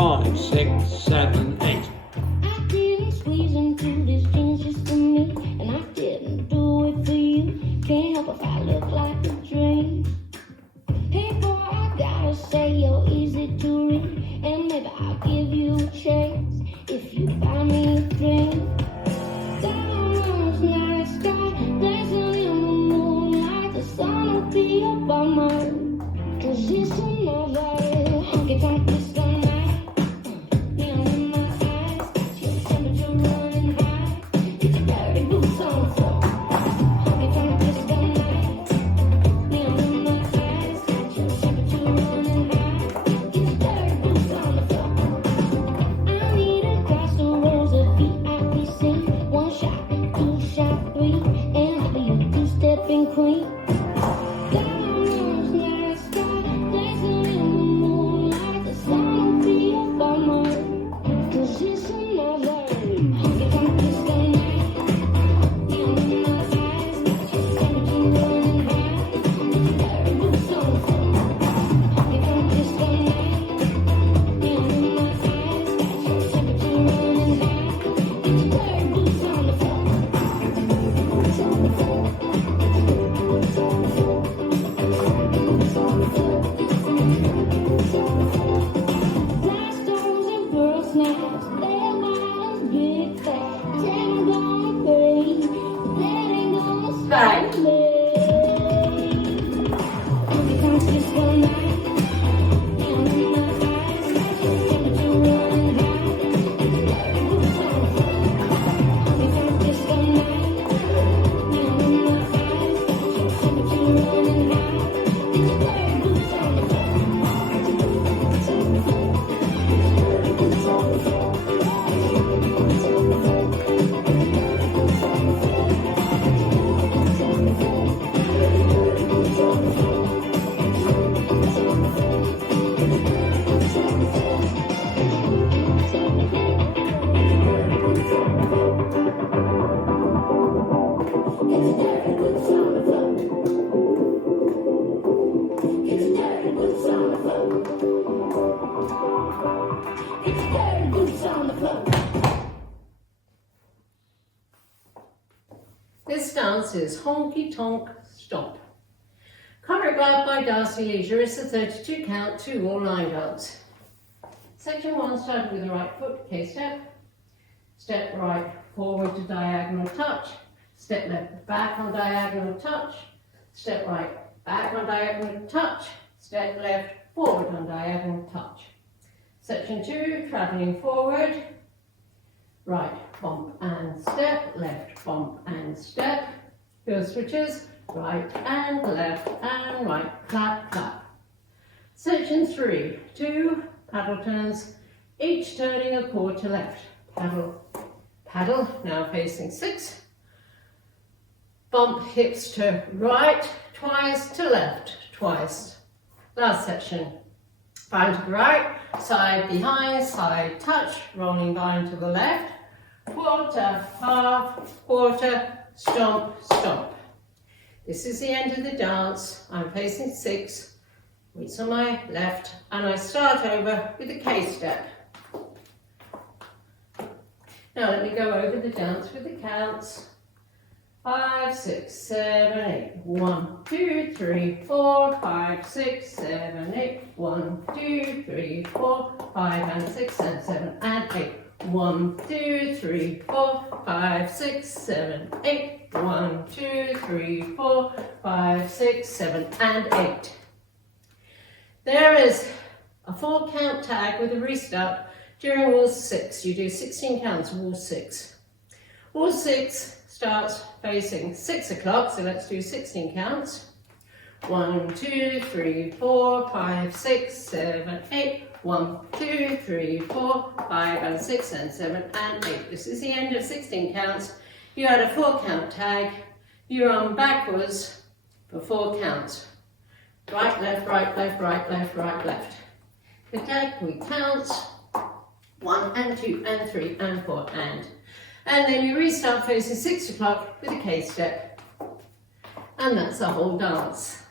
5, 6, 7, 8. I didn't squeeze into this jeans just for me, and I didn't do it for you. Can't help if I look like a dream. Hey boy, I gotta say you're easy to read, and maybe I'll give you a chance if you buy me a drink. Diamonds, night sky, blazing in the moonlight, the sun will be up on mine. 'Cause it's another honky tonk disco night. Neon in my eyes, got your temperature running high. Get your dirty boots on the floor. Honky tonk disco night. Neon in my eyes, got your temperature running high. Get your dirty boots on the floor. I need a glass of rose, a VIP, 1 shot, 2 shot, 3, and I'll be your two-stepping queen. Diamonds, night sky, blazing in the moonlight, the sun will be up on mine. 'Cause it's another honky tonk disco night. Neon in my eyes, got your temperature running high. Get your dirty boots on the floor. Honky tonk disco night. Neon in my eyes, got your temperature running high. Get your dirty boots on the floor. Boots on the floor. Boots on the floor. Boots on the floor. Boots on the floor. Rhinestones and pearl snaps, they're wild as big fat. That ain't gonna pay. That ain't gonna stop me. Honky tonk disco night. Neon in my eyes, got your temperature running high. Get your dirty boots on the floor. Honky tonk disco night. Neon in my eyes, got your temperature running high. Get your dirty boots on the floor. Get your dirty boots on the floor. Get your dirty boots on the floor. Get your dirty boots on the floor. Get your dirty boots on the floor. Boots on the floor. Get your dirty boots on the floor. Boots on the floor. Get your dirty boots on the floor. Boots on the floor. Get your dirty boots on the floor. Get your dirty boots on the floor. Get your dirty boots on the floor. Get your dirty boots on the floor. This dance is Honky Tonk Stomp. Choreographed by Darcy Leisure, it's a 32 count, 2-all line dance. Section 1 started with the right foot, K-step. Step right forward to diagonal touch. Step left back on diagonal touch. Step right back on diagonal touch. Step left forward on diagonal touch. Section 2, travelling forward. Right bump and step, left bump and step. Heel switches, right and left and right, clap, clap. Section 3, 2 paddle turns, each turning a quarter left. Paddle, paddle, now facing 6. Bump hips to right, twice to left, twice. Last section. Bind to the right, side behind, side touch, rolling bind to the left. Quarter, half, quarter, stomp, stomp. This is the end of the dance. I'm facing 6, weights on my left, and I start over with a K-step. Now let me go over the dance with the counts. 5, 6, 7, 8. 1, 2, 3, 4, 5, 6, 7, 8. 1, 2, 3, 4, 5, and 6, and 7, and 8. 1, 2, 3, 4, 5, 6, 7, 8. 1, 2, 3, 4, 5, 6, 7, and 8. There is a 4-count tag with a restart during wall 6. You do 16 counts of wall 6. Wall 6 starts facing 6 o'clock, so let's do 16 counts. 1, 2, 3, 4, 5, 6, 7, 8. 1, 2, 3, 4, 5, and 6, and 7, and 8. This is the end of 16 counts. You add a 4-count tag. You run backwards for 4 counts. Right, left, right, left, right, left, right, left. The tag we count 1 and 2 and 3 and 4 and then you restart facing 6 o'clock with a K-step. And that's the whole dance.